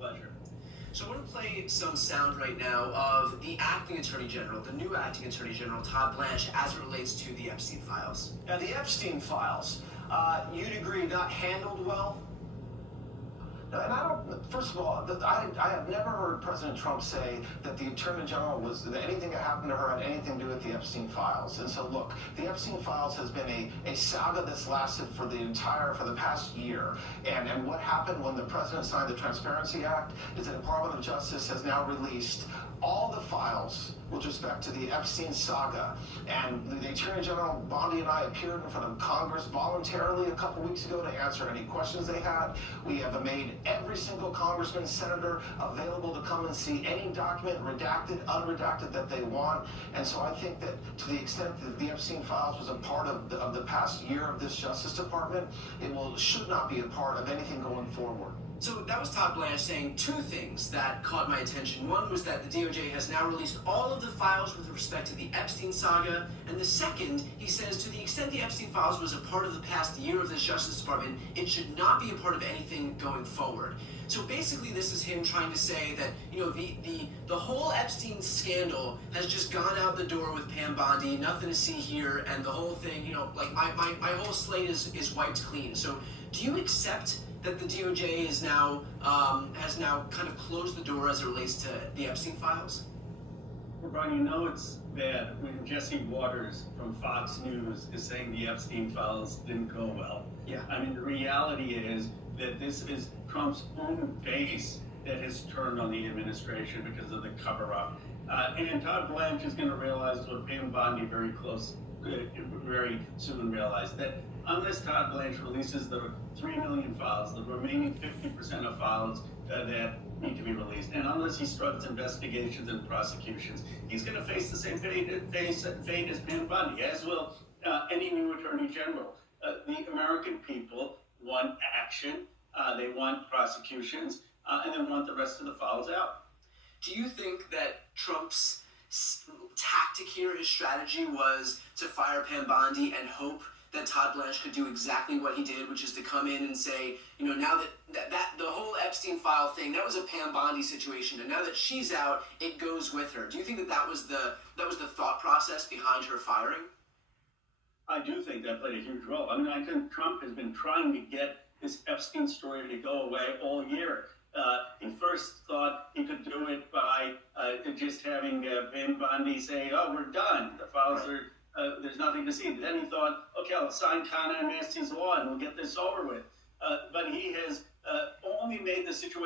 pleasure. So I want to play some sound right now of the acting attorney general, the new acting attorney general, Todd Blanche, as it relates to the Epstein files. Now, the Epstein files, you'd agree, not handled well? And I don't, first of all, I have never heard President Trump say that the Attorney General that anything that happened to her had anything to do with the Epstein files. And so, look, the Epstein files has been a saga that's lasted for the past year. And what happened when the President signed the Transparency Act is that the Department of Justice has now released all the files with respect to the Epstein saga. And the Attorney General, Bondi, and I appeared in front of Congress voluntarily a couple weeks ago to answer any questions they had. We have made every single congressman, senator available to come and see any document, redacted, unredacted, that they want. And so I think that to the extent that the Epstein files was a part of the past year of this Justice Department, should not be a part of anything going forward. So that was Todd Blanche saying two things that caught my attention. One was that the DOJ has now released all of the files with respect to the Epstein saga. And the second, he says, to the extent the Epstein files was a part of the past year of this Justice Department, it should not be a part of anything going forward. So basically this is him trying to say that, you know, the whole Epstein scandal has just gone out the door with Pam Bondi, nothing to see here, and the whole thing, you know, like my whole slate is wiped clean. So do you accept that the DOJ is now has now kind of closed the door as it relates to the Epstein files? Well, Brian, you know it's bad when Jesse Waters from Fox News is saying the Epstein files didn't go well. Yeah. I mean, the reality is that this is Trump's own base that has turned on the administration because of the cover-up. And Todd Blanche is going to realize what Pam Bondi very soon realized, that unless Todd Blanche releases the 3 million files, the remaining 50% of files that need to be released, and unless he starts investigations and prosecutions, he's going to face the same fate as Pam Bondi, as will any new attorney general. The American people want action, they want prosecutions, and they want the rest of the files out. Do you think that Trump's tactic here, his strategy, was to fire Pam Bondi and hope that Todd Blanche could do exactly what he did, which is to come in and say, you know, now that the whole Epstein file thing, that was a Pam Bondi situation, and now that she's out, it goes with her. Do you think that was the thought process behind her firing? I do think that played a huge role. I mean, I think Trump has been trying to get this Epstein story to go away all year. He first thought he could do it by just having Pam Bondi say, "Oh, we're done. The files are." There's nothing to see. Then he thought, okay, I'll sign Conor and Masty's law and we'll get this over with. But he has only made the situation